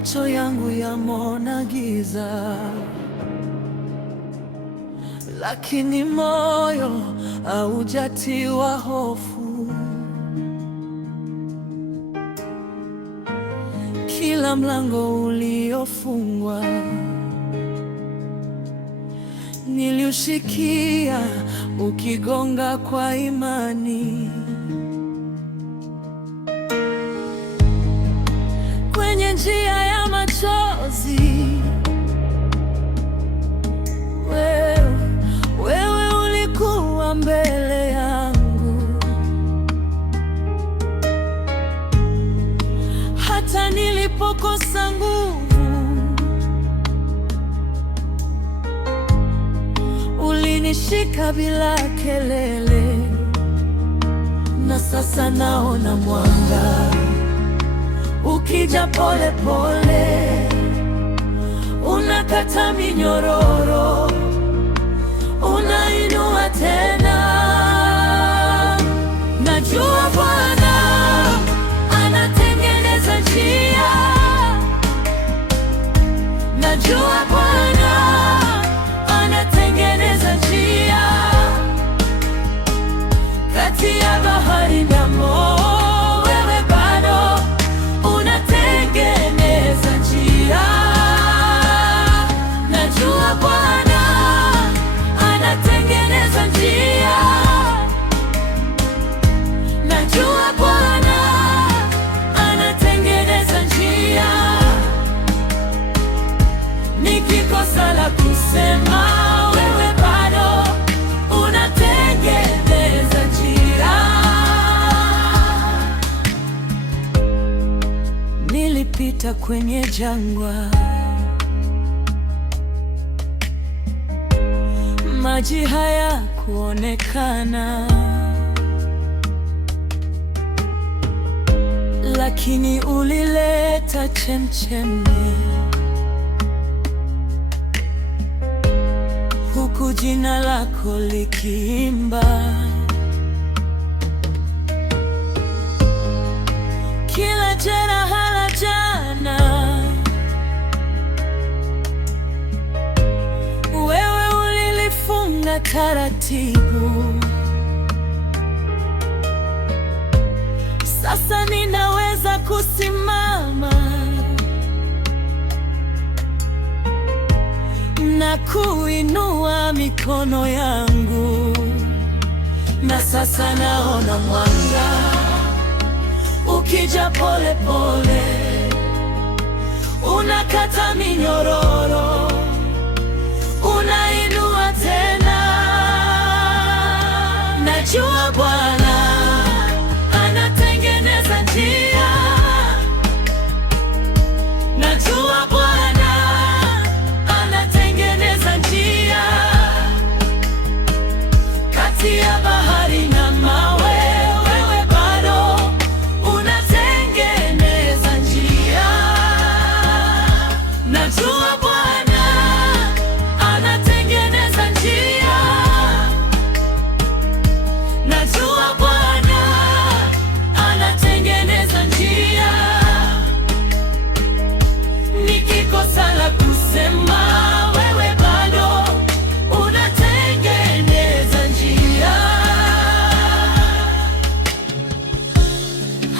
macho yangu yameona giza, lakini moyo haujatiwa hofu. Kila mlango uliofungwa niliushikia ukigonga kwa imani. Kwenye njia ya machozi, wewe ulikuwa mbele yangu. Hata nilipokosa nguvu, ulinishika bila kelele. Na sasa naona mwanga ukija pole pole, unakata minyororo, unainua tena. Najua Bwana anatengeneza njia, najua Bwana anatengeneza njia kati ya bahari na moyo. Nikikosa la kusema, wewe bado unatengeneza njia. Nilipita kwenye jangwa, maji hayakuonekana, lakini ulileta chemchemi, huku jina lako likiimba. Kila jeraha la jana, wewe ulilifunga taratibu. Sasa ninaweza kusimama na kuinua mikono yangu. Na sasa naona mwanga ukija pole pole, unakata minyororo, unainua tena. Najua Bwana anatengeneza njia, najua Bwana anatengeneza njia kati ya bahari na mawe. Wewe bado unatengeneza njia, najua Bwana anatengeneza njia, najua Bwana anatengeneza njia. Nikikosa la kusema, wewe bado unatengeneza njia.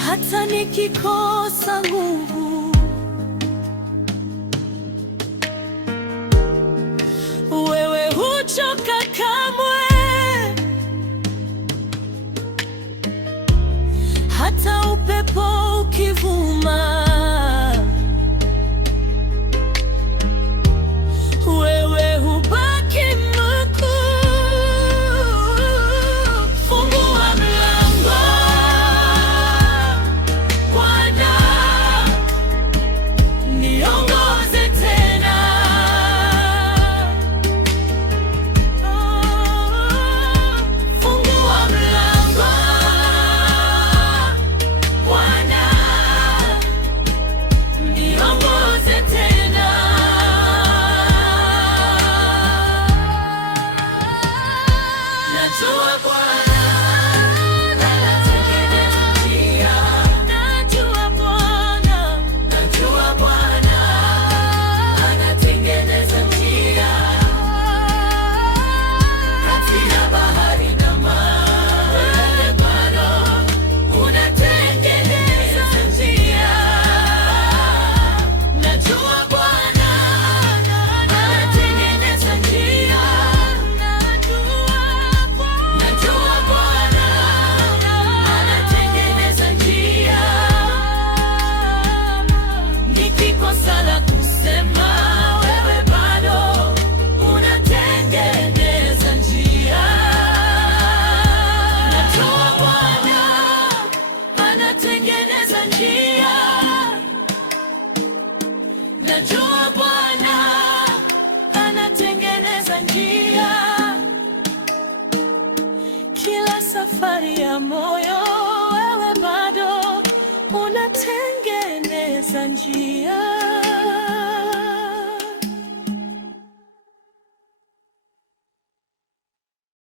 Hata nikikosa nguvu, wewe huchoka kamwe. Hata upepo ukivuma, wewe hubaki mkuu. Fungua mlango Bwana, safari ya moyo, wewe bado unatengeneza njia.